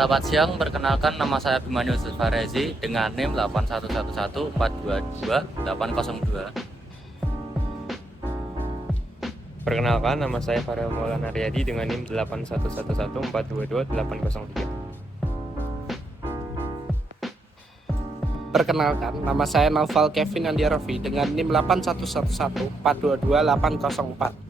Selamat siang, perkenalkan nama saya Abimani Yusuf Farezi dengan NIM 811422802. Perkenalkan, nama saya Farel Maulana Riyadi dengan NIM 81114222803. Perkenalkan, nama saya Naufal Kevin Andi Rafi dengan NIM 81114222804.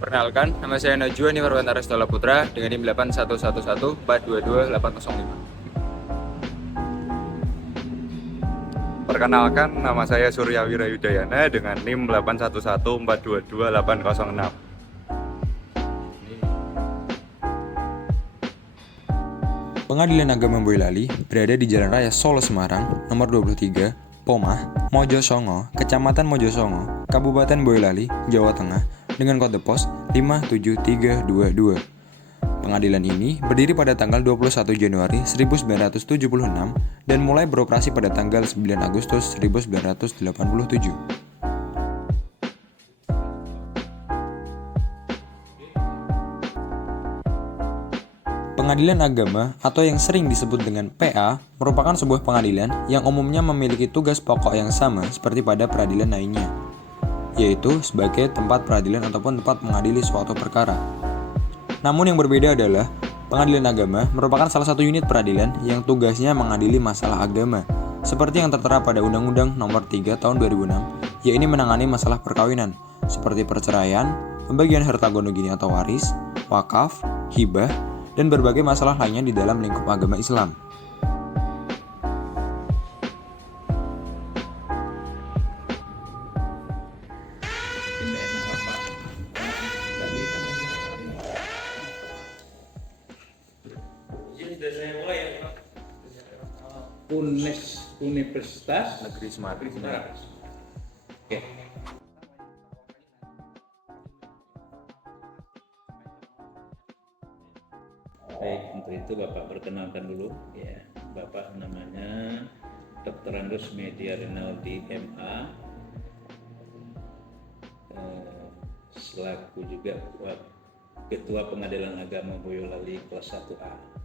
Perkenalkan, nama saya Najwa Niwarwantara Stola Putra dengan NIM 81114222805. Perkenalkan, nama saya Surya Wirayudayana dengan NIM 811422806. Pengadilan Agama Boyolali berada di Jalan Raya Solo Semarang, nomor 23, Pomah, Mojosongo, Kecamatan Mojosongo, Kabupaten Boyolali, Jawa Tengah, dengan kode pos 57322. Pengadilan ini berdiri pada tanggal 21 Januari 1976 dan mulai beroperasi pada tanggal 9 Agustus 1987. Pengadilan agama atau yang sering disebut dengan PA merupakan sebuah pengadilan yang umumnya memiliki tugas pokok yang sama seperti pada peradilan lainnya, yaitu sebagai tempat peradilan ataupun tempat mengadili suatu perkara. Namun yang berbeda adalah pengadilan agama merupakan salah satu unit peradilan yang tugasnya mengadili masalah agama, seperti yang tertera pada Undang-Undang Nomor 3 Tahun 2006, yaitu menangani masalah perkawinan seperti perceraian, pembagian harta gono gini atau waris, wakaf, hibah, dan berbagai masalah lainnya di dalam lingkup agama Islam. Universitas Negeri Semarang. Oke. Baik, untuk itu Bapak perkenalkan dulu ya. Bapak namanya Dr. Andrus Media Rinaldi MA, selaku juga Ketua Pengadilan Agama Boyolali kelas 1A.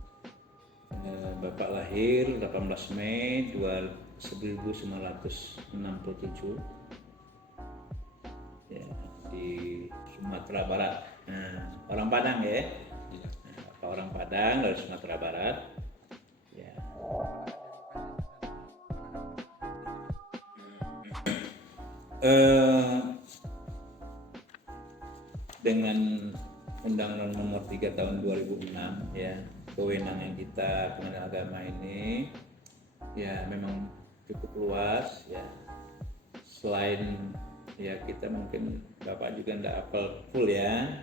Bapak lahir 18 Mei 1967 ya, di Sumatera Barat. Nah, orang Padang ya. Bapak orang Padang dari Sumatera Barat. Ya. Dengan Undang-Undang Nomor 3 Tahun 2006 ya, kewenangan kita pengadilan agama ini ya memang cukup luas ya. Selain ya kita mungkin Bapak juga tidak hafal full ya,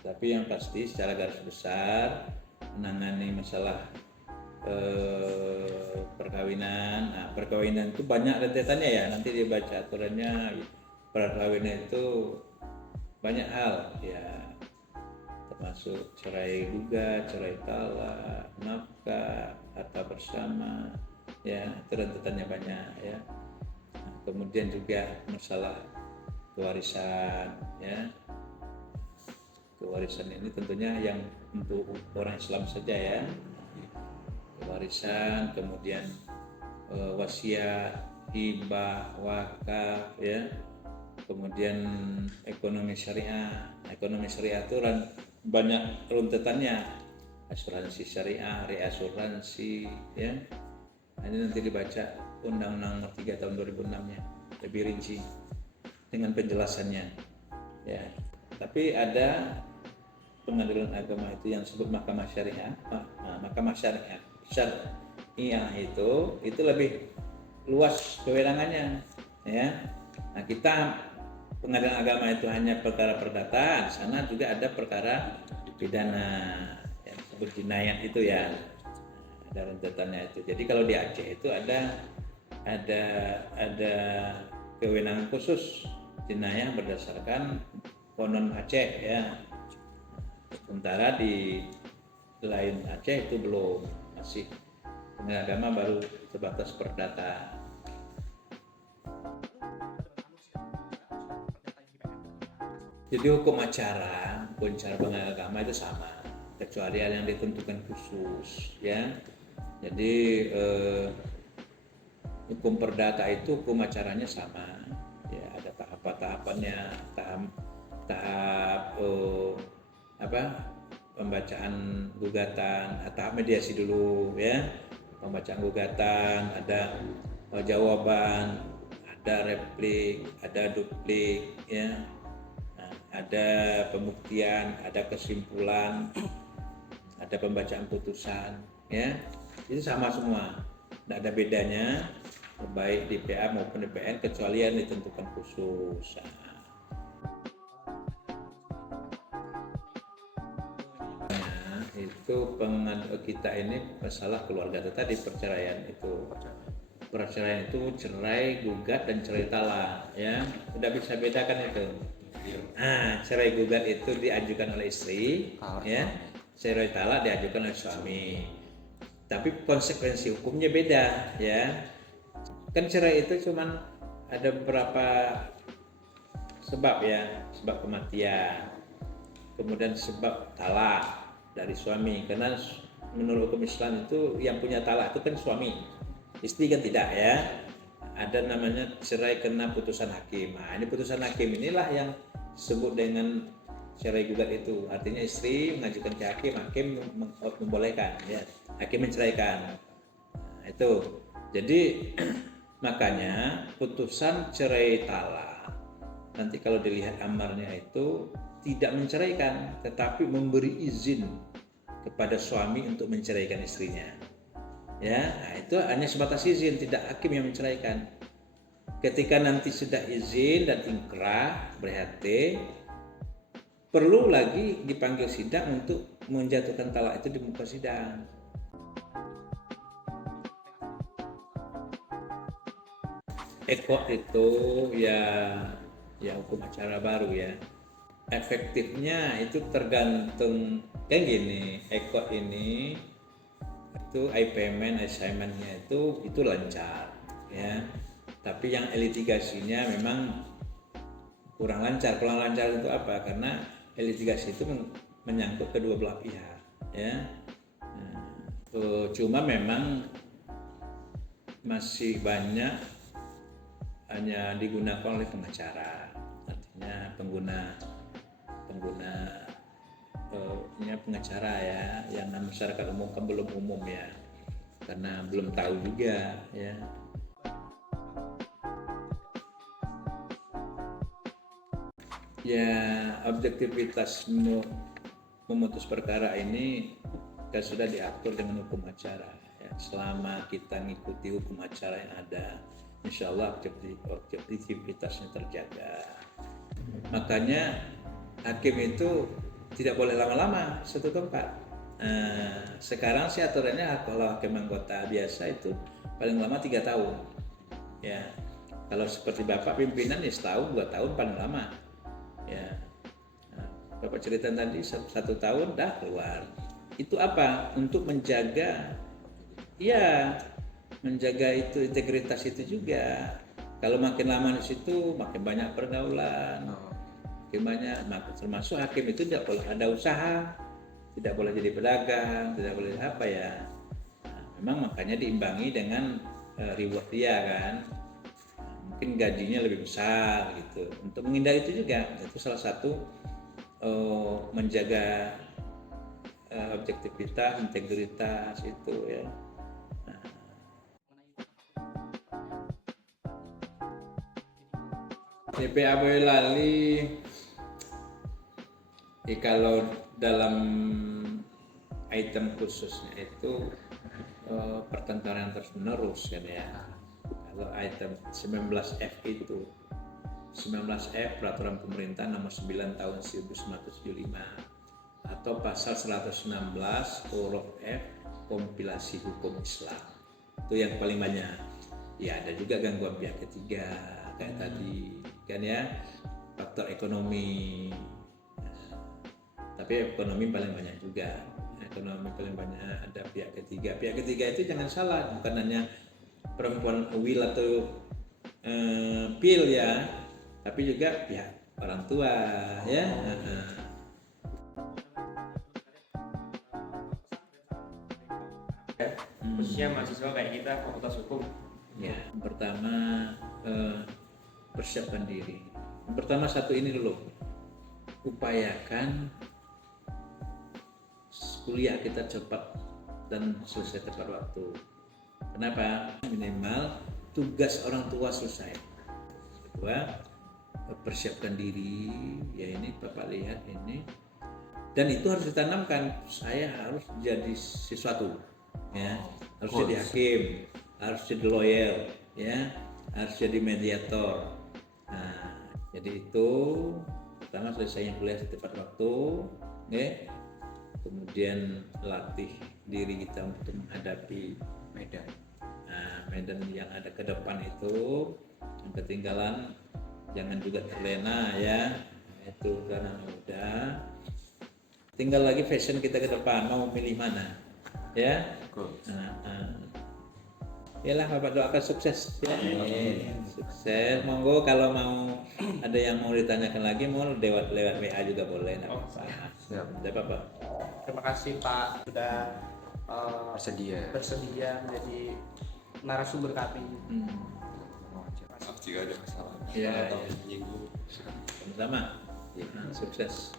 tapi yang pasti secara garis besar menangani masalah perkawinan. Nah, perkawinan itu banyak rentetannya ya, nanti dibaca aturannya. Perkawinan itu banyak hal ya, termasuk cerai gugat, cerai talak, nafkah, harta bersama ya, rentetannya banyak ya. Nah, kemudian juga masalah kewarisan ya. Kewarisan ini tentunya yang untuk orang Islam saja ya. Kewarisan, kemudian wasiat, hibah, wakaf ya. Kemudian ekonomi syariah. Ekonomi syariah itu banyak runtutannya. Asuransi syariah, reasuransi ya. Ini nanti dibaca Undang-Undang Nomor 3 Tahun 2006-nya lebih rinci dengan penjelasannya ya. Tapi ada pengadilan agama itu yang disebut mahkamah syariah. Mahkamah syariah itu lebih luas kewenangannya ya. Nah, kita pengadilan agama itu hanya perkara perdata, di sana juga ada perkara pidana yang disebut jinayat itu ya. Ada rentetannya itu. Jadi kalau di Aceh itu ada kewenangan khusus jinayah berdasarkan konon Aceh ya. Sementara di lain Aceh itu belum, masih pengadilan agama baru sebatas perdata. Jadi hukum acara pengadilan agama itu sama, kecuali ada yang ditentukan khusus, ya. Jadi hukum perdata itu hukum acaranya sama, ya, ada tahapannya, tahap pembacaan gugatan, tahap mediasi dulu, ya, pembacaan gugatan, ada jawaban, ada replik, ada duplik, ya. Ada pembuktian, ada kesimpulan, ada pembacaan putusan, ya, itu sama semua, tidak ada bedanya, baik di PA maupun di PN, kecuali yang ditentukan khusus. Nah, itu kita ini masalah keluarga tadi, perceraian itu. Perceraian itu cerai, gugat, dan cerai talak, ya, udah bisa bedakan itu. Nah, cerai gugat itu diajukan oleh istri, ya. Cerai talak diajukan oleh suami. Tapi konsekuensi hukumnya beda, ya. Kan cerai itu cuman ada beberapa sebab, ya, sebab kematian, kemudian sebab talak dari suami. Karena menurut hukum Islam itu yang punya talak itu kan suami, istri kan tidak, ya. Ada namanya cerai kena putusan hakim. Nah, ini putusan hakim inilah yang disebut dengan cerai gugat itu. Artinya istri mengajukan ke hakim, hakim membolehkan, ya, hakim menceraikan. Nah, itu. Jadi makanya putusan cerai talak nanti kalau dilihat amarnya itu tidak menceraikan, tetapi memberi izin kepada suami untuk menceraikan istrinya. Ya, nah itu hanya sebatas izin, tidak hakim yang menceraikan. Ketika nanti sudah izin dan ingkrah berarti perlu lagi dipanggil sidang untuk menjatuhkan talak itu di muka sidang. Ekot itu ya hukum acara baru, ya. Efektifnya itu tergantung kayak gini. Ekot ini itu payment assignment-nya itu lancar, ya. Tapi yang litigasinya memang kurang lancar. Kurang lancar itu apa? Karena litigasi itu menyangkut kedua belah pihak, ya. Cuma memang masih banyak hanya digunakan oleh pengacara, artinya pengguna pengacara, ya, yang masyarakat umum kan belum umum, ya, karena belum tahu juga, ya. Ya, objektivitas memutus perkara ini kan sudah diatur dengan hukum acara, ya. Selama kita ngikuti hukum acara yang ada, insya Allah objektivitasnya terjaga. Makanya hakim itu tidak boleh lama-lama satu tempat. Sekarang sih aturannya kalau hakim anggota biasa itu paling lama 3 tahun, ya. Kalau seperti Bapak pimpinan ya setahun 2 tahun paling lama, ya. Bapak cerita tadi 1 tahun dah keluar. Itu apa? Untuk menjaga, ya, menjaga itu integritas itu juga. Kalau makin lama di situ makin banyak pergaulan, makin banyak, termasuk hakim itu tidak boleh ada usaha, tidak boleh jadi pedagang, tidak boleh apa, ya. Memang makanya diimbangi dengan reward dia, kan. Mungkin gajinya lebih besar gitu. Untuk menghindari itu juga, itu salah satu menjaga objektivitas, integritas itu, ya. DPA Boyolali, kalau dalam item khususnya itu pertengkaran terus menerus, kan, ya. Kalau item 19F itu 19F Peraturan Pemerintah Nomor 9 Tahun 1975 atau Pasal 116 huruf F Kompilasi Hukum Islam, itu yang paling banyak. Ya, ada juga gangguan pihak ketiga kayak tadi, kan, ya, faktor ekonomi. Tapi ekonomi paling banyak juga. Ekonomi paling banyak, ada pihak ketiga. Pihak ketiga itu jangan salah, bukan hanya perempuan will atau pil, ya, tapi juga pihak orang tua, ya. Khususnya mahasiswa kayak kita fakultas hukum. Ya, pertama persiapkan diri. Pertama satu ini dulu, upayakan kuliah kita cepat dan selesai tepat waktu. Kenapa? Minimal tugas orang tua selesai. Kedua, persiapkan diri. Ya ini Bapak lihat ini. Dan itu harus ditanamkan. Saya harus jadi sesuatu. Ya, harus jadi hakim, harus jadi lawyer, ya, harus jadi mediator. Nah, jadi itu pertama selesainya kuliah tepat waktu, ya. Kemudian latih diri kita untuk menghadapi medan. Nah, medan yang ada ke depan itu, yang ketinggalan jangan juga terlena, ya. Itu karena muda. Tinggal lagi fashion kita ke depan, mau milih mana, ya. Yalah, Bapak doakan sukses, ya. Sukses. Monggo kalau mau ada yang mau ditanyakan lagi, mau lewat WA juga boleh. Siap. Bapak. Terima kasih Pak sudah bersedia menjadi narasumber kami. Jika ada masalah Ya, sama-sama. Sukses.